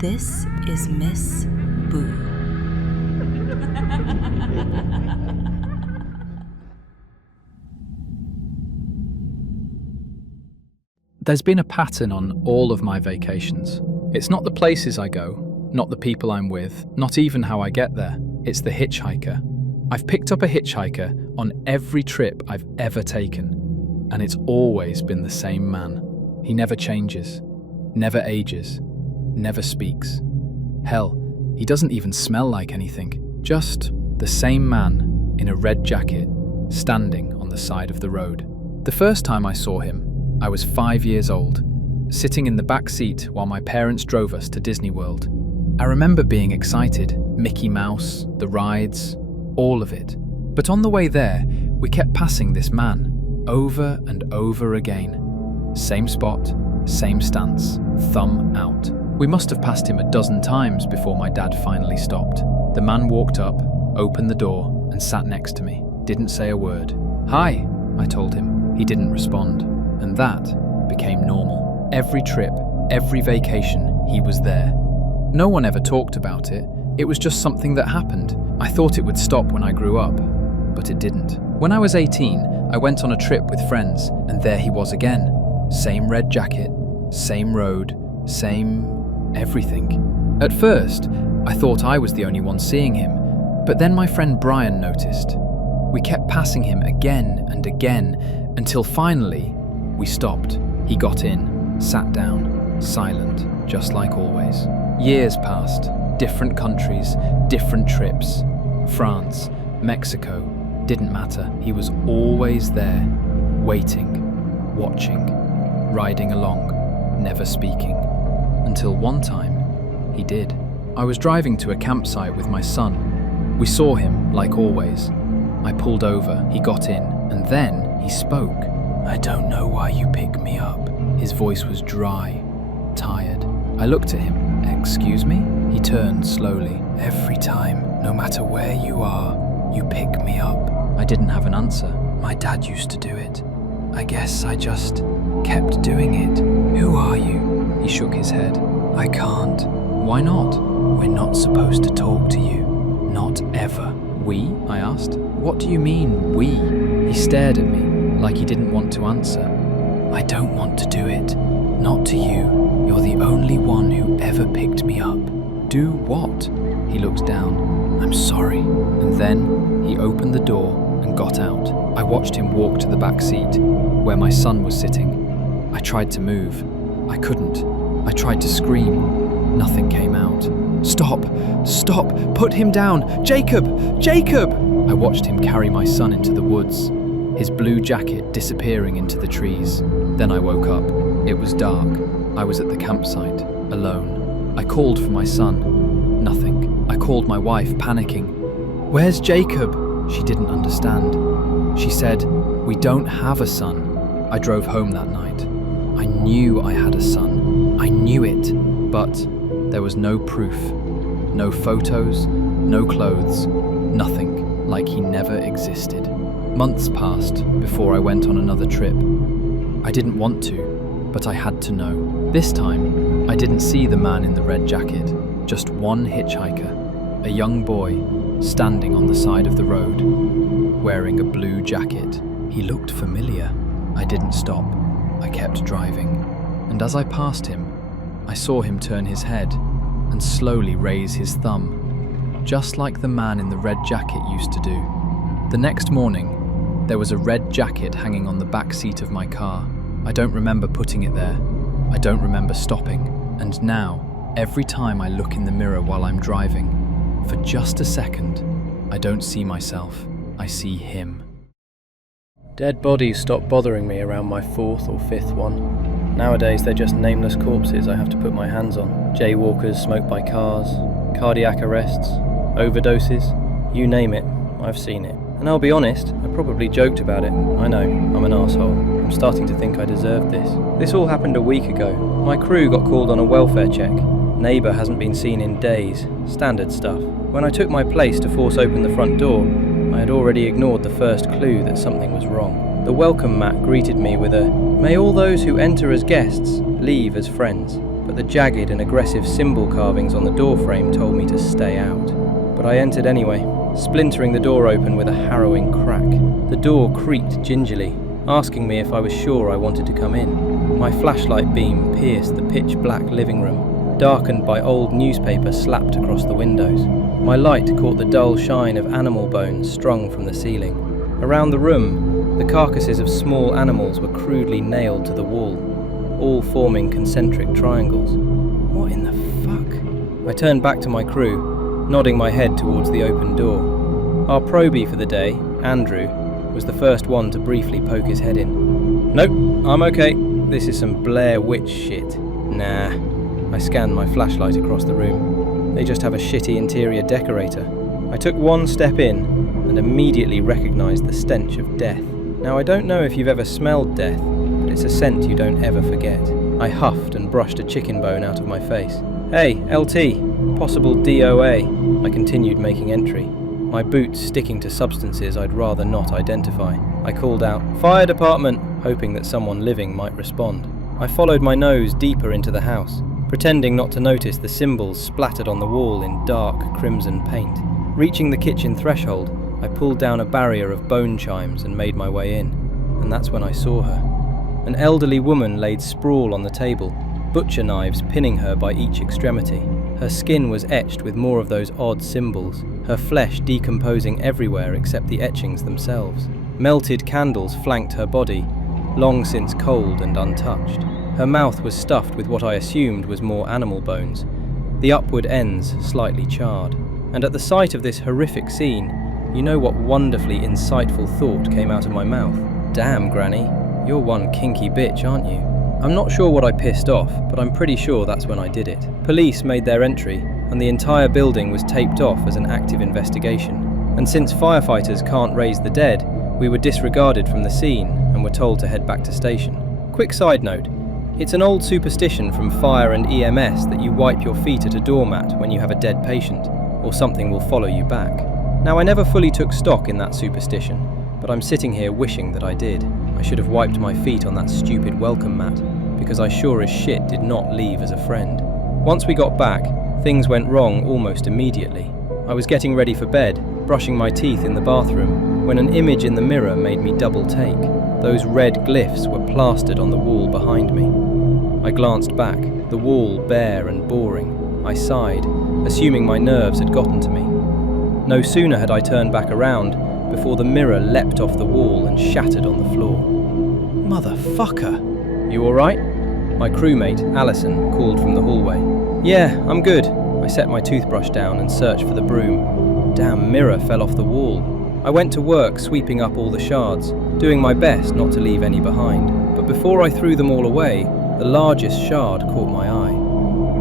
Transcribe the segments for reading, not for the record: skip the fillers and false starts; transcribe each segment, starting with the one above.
This is Miss Boo. There's been a pattern on all of my vacations. It's not the places I go, not the people I'm with, not even how I get there. It's the hitchhiker. I've picked up a hitchhiker on every trip I've ever taken, and it's always been the same man. He never changes, never ages, never speaks. Hell, he doesn't even smell like anything. Just the same man in a red jacket, standing on the side of the road. The first time I saw him, I was 5 years old, sitting in the back seat while my parents drove us to Disney World. I remember being excited, Mickey Mouse, the rides, all of it. But on the way there, we kept passing this man, over and over again. Same spot, same stance, thumb out. We must have passed him a dozen times before my dad finally stopped. The man walked up, opened the door, and sat next to me. Didn't say a word. "Hi," I told him. He didn't respond. And that became normal. Every trip, every vacation, he was there. No one ever talked about it. It was just something that happened. I thought it would stop when I grew up, but it didn't. When I was 18, I went on a trip with friends, and there he was again. Same red jacket, same road, same everything. At first, I thought I was the only one seeing him, but then my friend Brian noticed. We kept passing him again and again, until finally, we stopped. He got in, sat down, silent, just like always. Years passed, different countries, different trips. France, Mexico, didn't matter. He was always there, waiting, watching, riding along, never speaking. Until one time, he did. I was driving to a campsite with my son. We saw him, like always. I pulled over, he got in, and then he spoke. "I don't know why you pick me up." His voice was dry, tired. I looked at him. "Excuse me?" He turned slowly. "Every time, no matter where you are, you pick me up." I didn't have an answer. "My dad used to do it. I guess I just kept doing it." "Who are you?" He shook his head. "I can't." "Why not?" "We're not supposed to talk to you. Not ever." "We?" I asked. "What do you mean, we?" He stared at me, like he didn't want to answer. "I don't want to do it. Not to you. You're the only one who ever picked me up." "Do what?" He looked down. "I'm sorry." And then he opened the door and got out. I watched him walk to the back seat, where my son was sitting. I tried to move. I couldn't. I tried to scream. Nothing came out. "Stop! Stop! Put him down! Jacob! Jacob!" I watched him carry my son into the woods, his blue jacket disappearing into the trees. Then I woke up. It was dark. I was at the campsite, alone. I called for my son. Nothing. I called my wife, panicking. "Where's Jacob?" She didn't understand. She said, "We don't have a son." I drove home that night. I knew I had a son. I knew it. But there was no proof. No photos, no clothes, nothing, like he never existed. Months passed before I went on another trip. I didn't want to, but I had to know. This time, I didn't see the man in the red jacket, just one hitchhiker, a young boy, standing on the side of the road, wearing a blue jacket. He looked familiar. I didn't stop. I kept driving. And as I passed him, I saw him turn his head and slowly raise his thumb, just like the man in the red jacket used to do. The next morning, there was a red jacket hanging on the back seat of my car. I don't remember putting it there. I don't remember stopping. And now, every time I look in the mirror while I'm driving, for just a second, I don't see myself. I see him. Dead bodies stopped bothering me around my 4th or 5th one. Nowadays they're just nameless corpses I have to put my hands on. Jaywalkers smoked by cars, cardiac arrests, overdoses, you name it, I've seen it. And I'll be honest, I probably joked about it. I know, I'm an arsehole. I'm starting to think I deserved this. This all happened a week ago. My crew got called on a welfare check. Neighbour hasn't been seen in days. Standard stuff. When I took my place to force open the front door, I had already ignored the first clue that something was wrong. The welcome mat greeted me with a, "May all those who enter as guests leave as friends." But but the jagged and aggressive symbol carvings on the doorframe told me to stay out. But I entered anyway, splintering the door open with a harrowing crack. The door creaked gingerly, asking me if I was sure I wanted to come in. My flashlight beam pierced the pitch-black living room, darkened by old newspaper slapped across the windows. My light caught the dull shine of animal bones strung from the ceiling. Around the room, the carcasses of small animals were crudely nailed to the wall, all forming concentric triangles. What in the fuck? I turned back to my crew, nodding my head towards the open door. Our probie for the day, Andrew, was the first one to briefly poke his head in. "Nope, I'm okay. This is some Blair Witch shit." "Nah." I scanned my flashlight across the room. They just have a shitty interior decorator. I took one step in and immediately recognized the stench of death. Now, I don't know if you've ever smelled death, but it's a scent you don't ever forget. I huffed and brushed a chicken bone out of my face. "Hey, LT, possible DOA." I continued making entry, my boots sticking to substances I'd rather not identify. I called out, "Fire department," hoping that someone living might respond. I followed my nose deeper into the house, pretending not to notice the symbols splattered on the wall in dark crimson paint. Reaching the kitchen threshold, I pulled down a barrier of bone chimes and made my way in, and that's when I saw her. An elderly woman laid sprawl on the table, butcher knives pinning her by each extremity. Her skin was etched with more of those odd symbols, her flesh decomposing everywhere except the etchings themselves. Melted candles flanked her body, long since cold and untouched. Her mouth was stuffed with what I assumed was more animal bones, the upward ends slightly charred. And at the sight of this horrific scene, you know what wonderfully insightful thought came out of my mouth? "Damn, Granny, you're one kinky bitch, aren't you?" I'm not sure what I pissed off, but I'm pretty sure that's when I did it. Police made their entry, and the entire building was taped off as an active investigation. And since firefighters can't raise the dead, we were disregarded from the scene and were told to head back to station. Quick side note, it's an old superstition from fire and EMS that you wipe your feet at a doormat when you have a dead patient, or something will follow you back. Now, I never fully took stock in that superstition, but I'm sitting here wishing that I did. I should have wiped my feet on that stupid welcome mat, because I sure as shit did not leave as a friend. Once we got back, things went wrong almost immediately. I was getting ready for bed, brushing my teeth in the bathroom, when an image in the mirror made me double take. Those red glyphs were plastered on the wall behind me. I glanced back, the wall bare and boring. I sighed, assuming my nerves had gotten to me. No sooner had I turned back around before the mirror leapt off the wall and shattered on the floor. "Motherfucker! You alright?" My crewmate, Alison, called from the hallway. "Yeah, I'm good." I set my toothbrush down and searched for the broom. Damn mirror fell off the wall. I went to work sweeping up all the shards, doing my best not to leave any behind. But before I threw them all away, the largest shard caught my eye.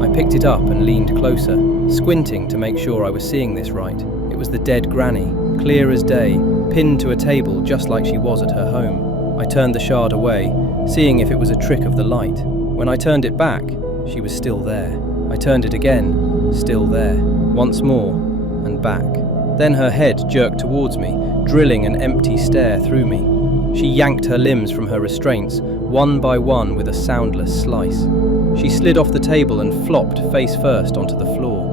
I picked it up and leaned closer, squinting to make sure I was seeing this right. It was the dead granny, clear as day, pinned to a table just like she was at her home. I turned the shard away, seeing if it was a trick of the light. When I turned it back, she was still there. I turned it again, still there. Once more, and back. Then her head jerked towards me, drilling an empty stare through me. She yanked her limbs from her restraints, one by one with a soundless slice. She slid off the table and flopped face first onto the floor.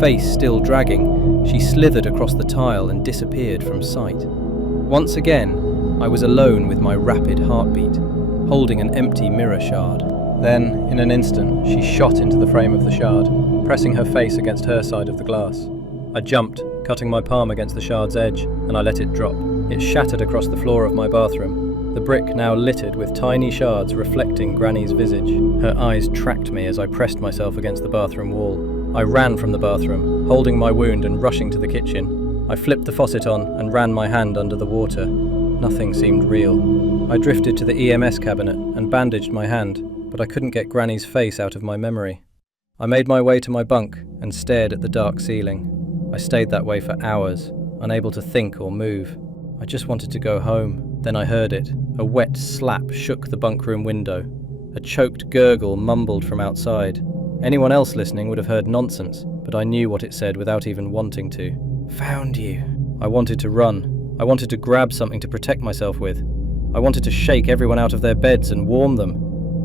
Face still dragging, she slithered across the tile and disappeared from sight. Once again, I was alone with my rapid heartbeat, holding an empty mirror shard. Then, in an instant, she shot into the frame of the shard, pressing her face against her side of the glass. I jumped, cutting my palm against the shard's edge, and I let it drop. It shattered across the floor of my bathroom, the brick now littered with tiny shards reflecting Granny's visage. Her eyes tracked me as I pressed myself against the bathroom wall. I ran from the bathroom, holding my wound and rushing to the kitchen. I flipped the faucet on and ran my hand under the water. Nothing seemed real. I drifted to the EMS cabinet and bandaged my hand, but I couldn't get Granny's face out of my memory. I made my way to my bunk and stared at the dark ceiling. I stayed that way for hours, unable to think or move. I just wanted to go home. Then I heard it. A wet slap shook the bunkroom window. A choked gurgle mumbled from outside. Anyone else listening would have heard nonsense, but I knew what it said without even wanting to. "Found you." I wanted to run. I wanted to grab something to protect myself with. I wanted to shake everyone out of their beds and warn them,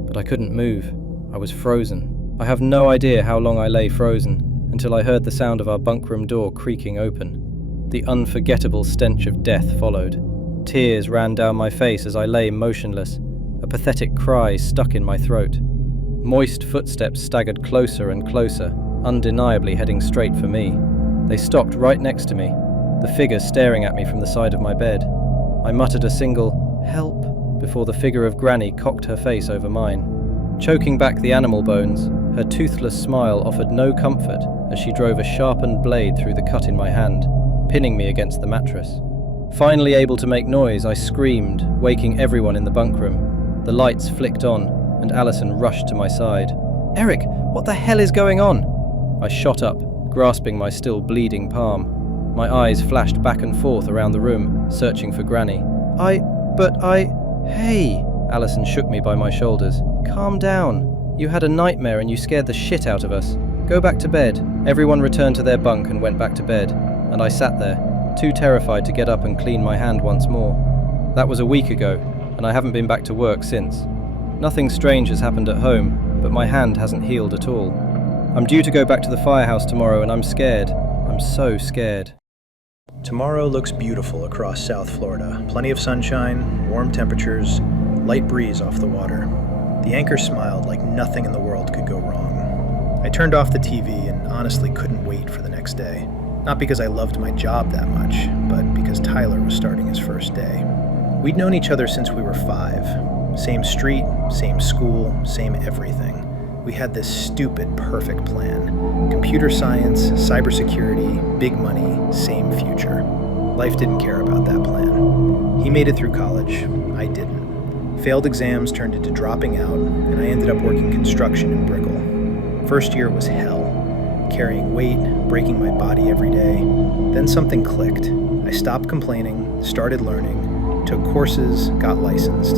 but I couldn't move. I was frozen. I have no idea how long I lay frozen, until I heard the sound of our bunkroom door creaking open. The unforgettable stench of death followed. Tears ran down my face as I lay motionless, a pathetic cry stuck in my throat. Moist footsteps staggered closer and closer, undeniably heading straight for me. They stopped right next to me, the figure staring at me from the side of my bed. I muttered a single, "Help," before the figure of Granny cocked her face over mine. Choking back the animal bones, her toothless smile offered no comfort as she drove a sharpened blade through the cut in my hand, pinning me against the mattress. Finally able to make noise, I screamed, waking everyone in the bunkroom. The lights flicked on, and Alison rushed to my side. "Eric, what the hell is going on?" I shot up, grasping my still bleeding palm. My eyes flashed back and forth around the room, searching for Granny. Hey! Alison shook me by my shoulders. "Calm down. You had a nightmare and you scared the shit out of us. Go back to bed." Everyone returned to their bunk and went back to bed, and I sat there, too terrified to get up and clean my hand once more. That was a week ago, and I haven't been back to work since. Nothing strange has happened at home, but my hand hasn't healed at all. I'm due to go back to the firehouse tomorrow, and I'm scared. I'm so scared. Tomorrow looks beautiful across South Florida. Plenty of sunshine, warm temperatures, light breeze off the water. The anchor smiled like nothing in the world could go wrong. I turned off the TV and honestly couldn't wait for the next day. Not because I loved my job that much, but because Tyler was starting his first day. We'd known each other since we were 5. Same street, same school, same everything. We had this stupid, perfect plan. Computer science, cybersecurity, big money, same future. Life didn't care about that plan. He made it through college. I didn't. Failed exams turned into dropping out, and I ended up working construction in Brickell. First year was hell. Carrying weight, breaking my body every day. Then something clicked. I stopped complaining, started learning, took courses, got licensed.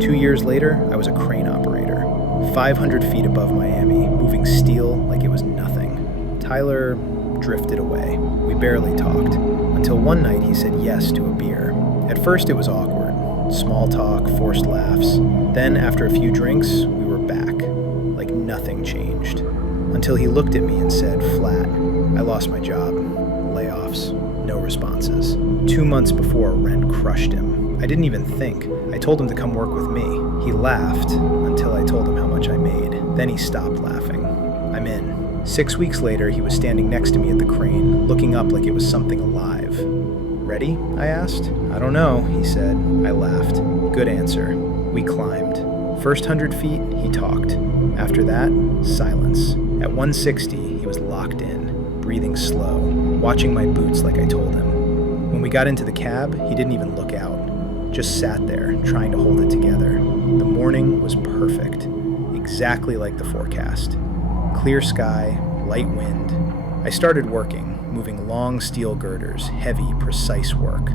2 years later, I was a crane operator. 500 feet above Miami, moving steel like it was nothing. Tyler drifted away. We barely talked, until one night he said yes to a beer. At first it was awkward. Small talk, forced laughs. Then, after a few drinks, we were back. Like nothing changed. Until he looked at me and said, flat, "I lost my job. Layoffs. No responses." 2 months before, rent crushed him. I didn't even think. I told him to come work with me. He laughed until I told him how much I made. Then he stopped laughing. I'm in. 6 weeks later, he was standing next to me at the crane, looking up like it was something alive. "Ready?" I asked. "I don't know," he said. I laughed. Good answer. We climbed. First 100 feet, he talked. After that, silence. At 160, he was locked in, breathing slow, watching my boots like I told him. When we got into the cab, he didn't even look out. Just sat there, trying to hold it together. The morning was perfect, exactly like the forecast. Clear sky, light wind. I started working, moving long steel girders, heavy, precise work.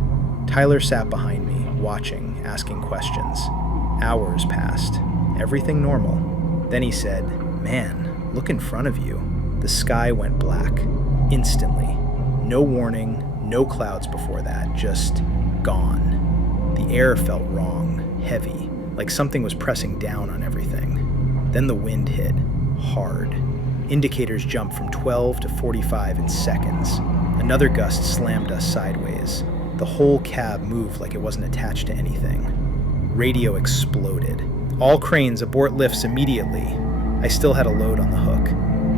Tyler sat behind me, watching, asking questions. Hours passed. Everything normal. Then he said, "Man, look in front of you." The sky went black. Instantly. No warning, no clouds before that, just gone. The air felt wrong, heavy, like something was pressing down on everything. Then the wind hit, hard. Indicators jumped from 12 to 45 in seconds. Another gust slammed us sideways. The whole cab moved like it wasn't attached to anything. Radio exploded. "All cranes abort lifts immediately." I still had a load on the hook.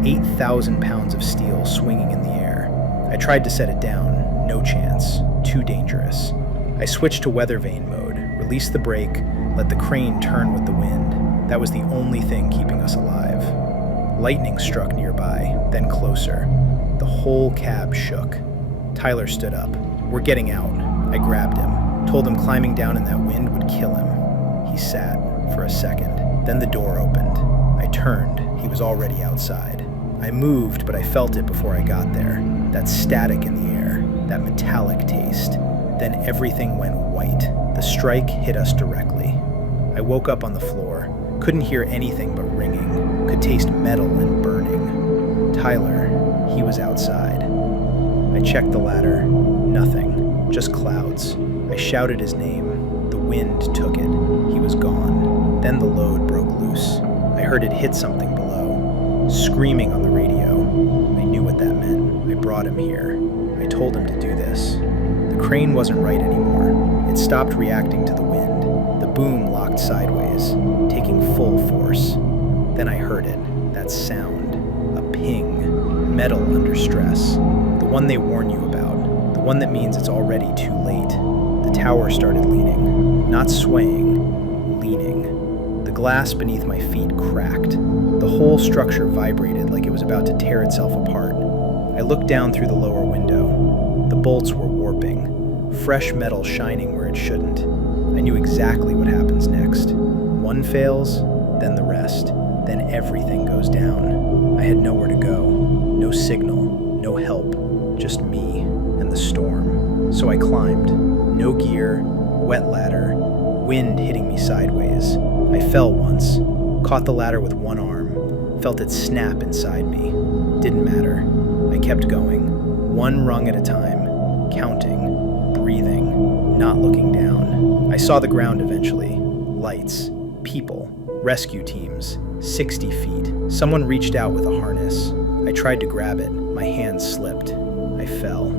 8,000 pounds of steel swinging in the air. I tried to set it down. No chance. Too dangerous. I switched to weather vane mode, released the brake, let the crane turn with the wind. That was the only thing keeping us alive. Lightning struck nearby, then closer. The whole cab shook. Tyler stood up. "We're getting out." I grabbed him, told him climbing down in that wind would kill him. He sat for a second. Then the door opened. I turned. He was already outside. I moved, but I felt it before I got there. That static in the air, that metallic taste. Then everything went white. The strike hit us directly. I woke up on the floor. Couldn't hear anything but ringing. Could taste metal and burning. Tyler, he was outside. I checked the ladder. Nothing. Just clouds. I shouted his name. The wind took it. He was gone. Then the load broke loose. I heard it hit something below. screaming on the radio. I knew what that meant. I brought him here. I told him to do this. The crane wasn't right anymore. It stopped reacting to the wind. The boom locked sideways, taking full force. Then I heard it, that sound, a ping, metal under stress, the one they warn you about, the one that means it's already too late. The tower started leaning, not swaying, leaning. The glass beneath my feet cracked. The whole structure vibrated like it was about to tear itself apart. I looked down through the lower window. The bolts were warping, fresh metal shining where it shouldn't. I knew exactly what happens next. One fails, then the rest. Then everything goes down. I had nowhere to go. No signal, no help, just me and the storm. So I climbed. No gear, wet ladder, wind hitting me sideways. I fell once, caught the ladder with one arm, felt it snap inside me. Didn't matter. I kept going, one rung at a time, counting, breathing, not looking down. I saw the ground eventually. Lights, people, rescue teams, 60 feet. Someone reached out with a harness. I tried to grab it. My hand slipped. I fell.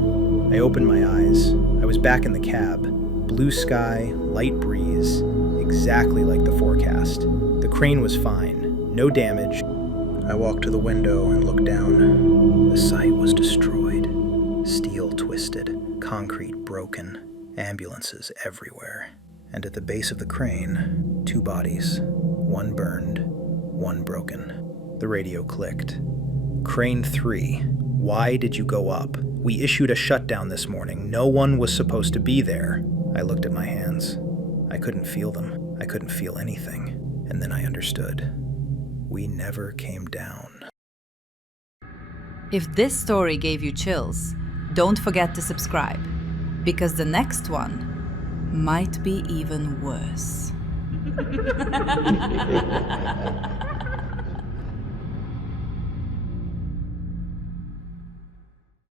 I opened my eyes. I was back in the cab. Blue sky, light breeze, exactly like the forecast. The crane was fine. No damage. I walked to the window and looked down. The site was destroyed. Steel twisted, concrete broken, ambulances everywhere. And at the base of the crane, 2 bodies. One burned, one broken. The radio clicked. Crane 3, why did you go up? We issued a shutdown this morning. No one was supposed to be there. I looked at my hands. I couldn't feel them. I couldn't feel anything. And then I understood. We never came down. If this story gave you chills, don't forget to subscribe, because the next one might be even worse.